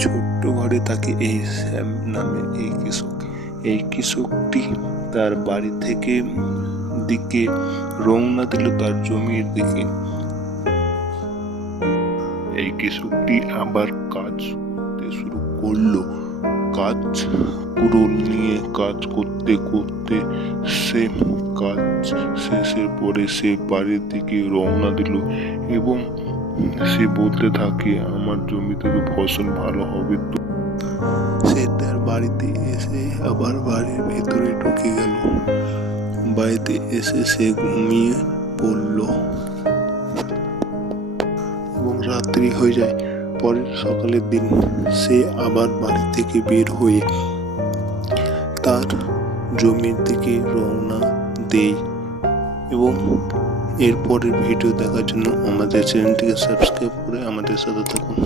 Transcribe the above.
ছোট্ট ঘরে থাকে এই শ্যাম নামের এই কৃষকটি তার বাড়ি থেকে দিকে রওনা দিল তার জমির দিকে। এই কৃষকটি আবার কাজ করতে শুরু করলো। কাজ কুড়ুল নিয়ে কাজ করতে করতে সে কাজ শেষের পরে সে বাড়ির দিকে রওনা দিল এবং সে বলতে থাকে, আমার জমিতে তো ফসল ভালো হবে। তো সে তার বাড়িতে এসে আবার বাড়ির ভেতরে ঢুকে গেল। বাড়িতে এসে সে ঘুমিয়ে পড়ল এবং রাত্রি হয়ে যায়। পরের সকালের দিন সে আবার বাড়ি থেকে বের হয়ে তার জমির দিকে রওনা দেয়। এবং এরপরের ভিডিও দেখার জন্য আমাদের চ্যানেলটিকে সাবস্ক্রাইব করে আমাদের সাথে থাকুন।